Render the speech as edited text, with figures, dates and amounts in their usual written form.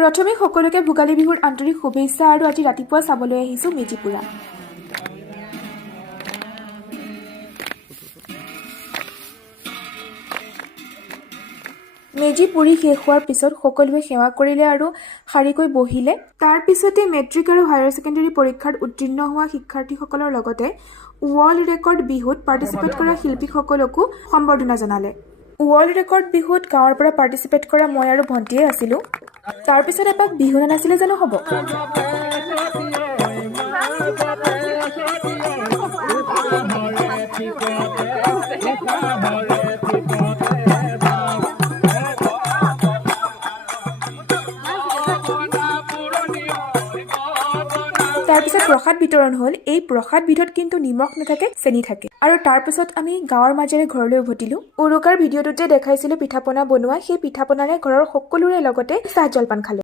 প্ৰথমে সকলোকে ভোগালী বিহুৰ আন্তৰিক শুভেচ্ছা আৰু আজি ৰাতিপুৱা চাবলৈ আহিছোঁ মেজি পুৰা। মেজি পুৰি শেষ হোৱাৰ পিছত সকলোৱে সেৱা কৰিলে আৰু শাৰীকৈ বহিলে। তাৰ পিছতে মেট্ৰিক আৰু হায়াৰ ছেকেণ্ডেৰী পৰীক্ষাত উত্তীৰ্ণ হোৱা শিক্ষাৰ্থীসকলৰ লগতে ৱৰ্ল্ড ৰেকৰ্ড বিহুত পাৰ্টিচিপেট কৰা শিল্পীসকলকো সম্বৰ্ধনা জনালে। ৱৰ্ল্ড ৰেকৰ্ড বিহুত গাঁৱৰ পৰা পাৰ্টিচিপেট কৰা মই আৰু ভণ্টিয়ে আছিলোঁ। তাৰ পিছত এপাক বিহু নানাছিলে জানো হ'ব। তাৰপিছত প্ৰসাদ বিতৰণ হ'ল। এই প্ৰসাদ বিধত কিন্তু নিমখ নাথাকে, চেনি থাকে। আৰু তাৰপিছত আমি গাঁৱৰ মাজেৰে ঘৰলৈ উভতিলোঁ। উৰুকাৰ ভিডিঅ'টোত যে দেখাইছিলোঁ পিঠা পনা বনোৱা, সেই পিঠা পনাৰে ঘৰৰ সকলোৰে লগতে চাহ জলপান খালোঁ।